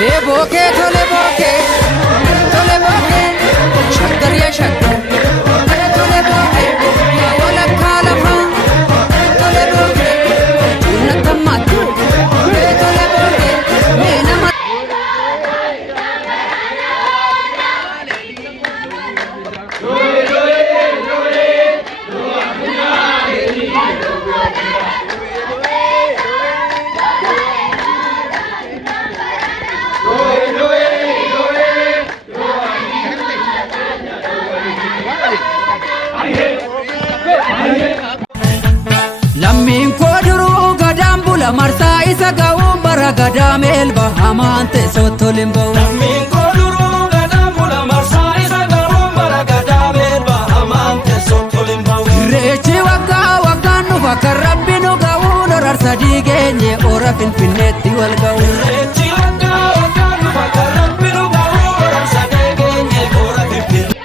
bokeh tole boke shaggar ya shaggar tole boke wala khala fa tole boke nakamatu tole boke mena lammin koduru gadam bula marsa isa gawum bara gadam el bahamante sotolimbo lammin koduru gadam bula marsa isa gawum bara gadam el bahamante sotolimbo rechi wagga nu bakar rabbinu gawun rarsa digenye ora finfinetti wal gawun rechi wagga nu bakar rabbinu gawun rarsa digenye ora finfinetti